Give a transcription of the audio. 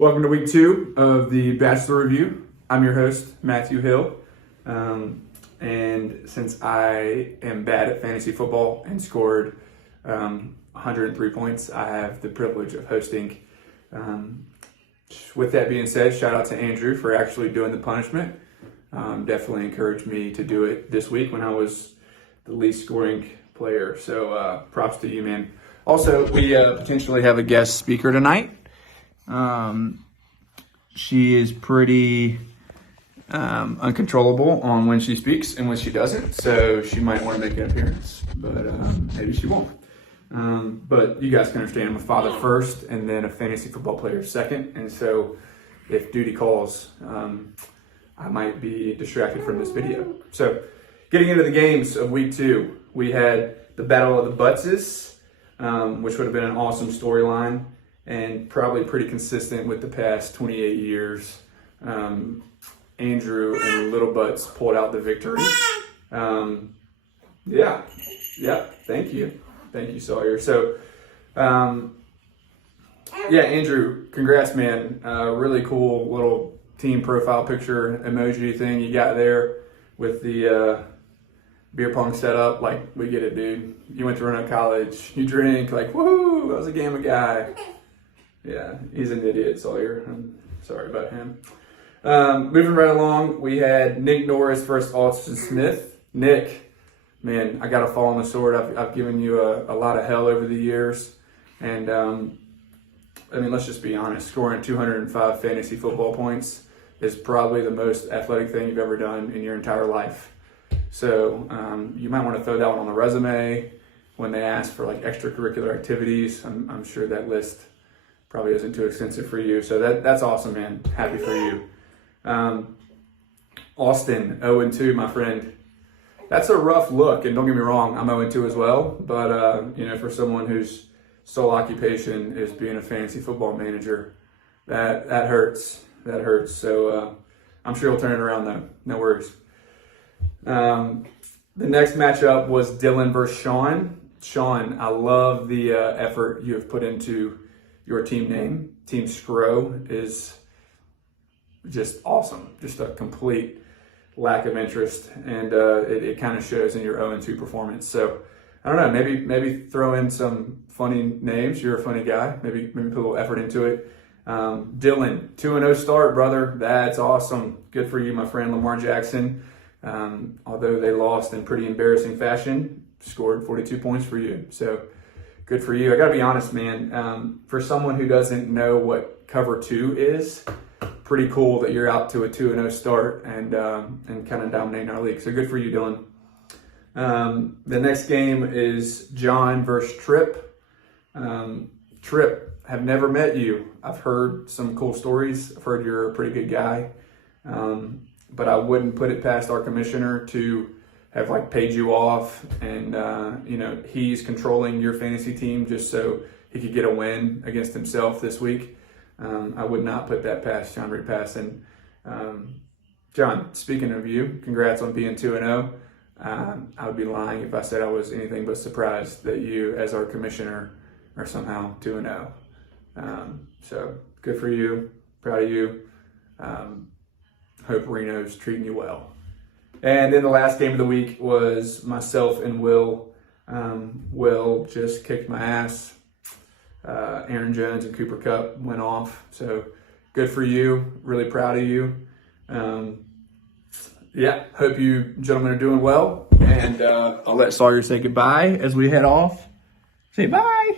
Welcome to week 2 of the Bachelor Review. I'm your host, Matthew Hill. And since I am bad at fantasy football and scored 103 points, I have the privilege of hosting. With that being said, shout out to Andrew for actually doing the punishment. Definitely encouraged me to do it this week when I was the least scoring player. So props to you, man. Also, we potentially have a guest speaker tonight. She is pretty uncontrollable on when she speaks and when she doesn't, so she might want to make an appearance, but maybe she won't. But you guys can understand, I'm a father first and then a fantasy football player second, and so if duty calls, I might be distracted from this video. So getting into the games of week 2, we had the Battle of the Buttses, which would have been an awesome storyline and probably pretty consistent with the past 28 years. Andrew and Little Butts pulled out the victory. Yeah, thank you, Sawyer. So, yeah, Andrew, congrats, man. Really cool little team profile picture emoji thing you got there with the beer pong setup. Like, we get it, dude. You went to Roanoke College, you drink, like, woohoo, I was a Gamma guy. Yeah, he's an idiot, Sawyer. I'm sorry about him. Moving right along, we had Nick Norris versus Austin Smith. Nick, man, I got to fall on the sword. I've given you a lot of hell over the years. And, I mean, let's just be honest. Scoring 205 fantasy football points is probably the most athletic thing you've ever done in your entire life. So you might want to throw that one on the resume when they ask for, like, extracurricular activities. I'm sure that list probably isn't too extensive for you. So that's awesome, man. Happy for you. Austin, 0-2, my friend. That's a rough look, and don't get me wrong, I'm 0-2 as well. But, you know, for someone whose sole occupation is being a fantasy football manager, that hurts. That hurts. So I'm sure he'll turn it around, though. No worries. The next matchup was Dylan versus Sean. Sean, I love the effort you have put into your team name. Team Scro is just awesome. Just a complete lack of interest, and it kind of shows in your 0-2 performance. So I don't know, maybe throw in some funny names. You're a funny guy. Maybe put a little effort into it. Dylan, 2-0 start, brother. That's awesome. Good for you, my friend. Lamar Jackson, although they lost in pretty embarrassing fashion, scored 42 points for you. So good for you. I gotta be honest, man. For someone who doesn't know what cover 2 is, pretty cool that you're out to a 2-0 start and kind of dominating our league. So good for you, Dylan. The next game is John versus Trip. Trip, have never met you. I've heard some cool stories. I've heard you're a pretty good guy. But I wouldn't put it past our commissioner to have like paid you off and you know, he's controlling your fantasy team just so he could get a win against himself this week. I would not put that past John Repass. And John, speaking of you, congrats on being 2-0. I would be lying if I said I was anything but surprised that you, as our commissioner, are somehow 2-0. So good for you. Proud of you. Hope Reno's treating you well. And then the last game of the week was myself and Will. Will just kicked my ass. Aaron Jones and Cooper Kupp went off. So good for you. Really proud of you. Yeah, hope you gentlemen are doing well. And I'll let Sawyer say goodbye as we head off. Say bye.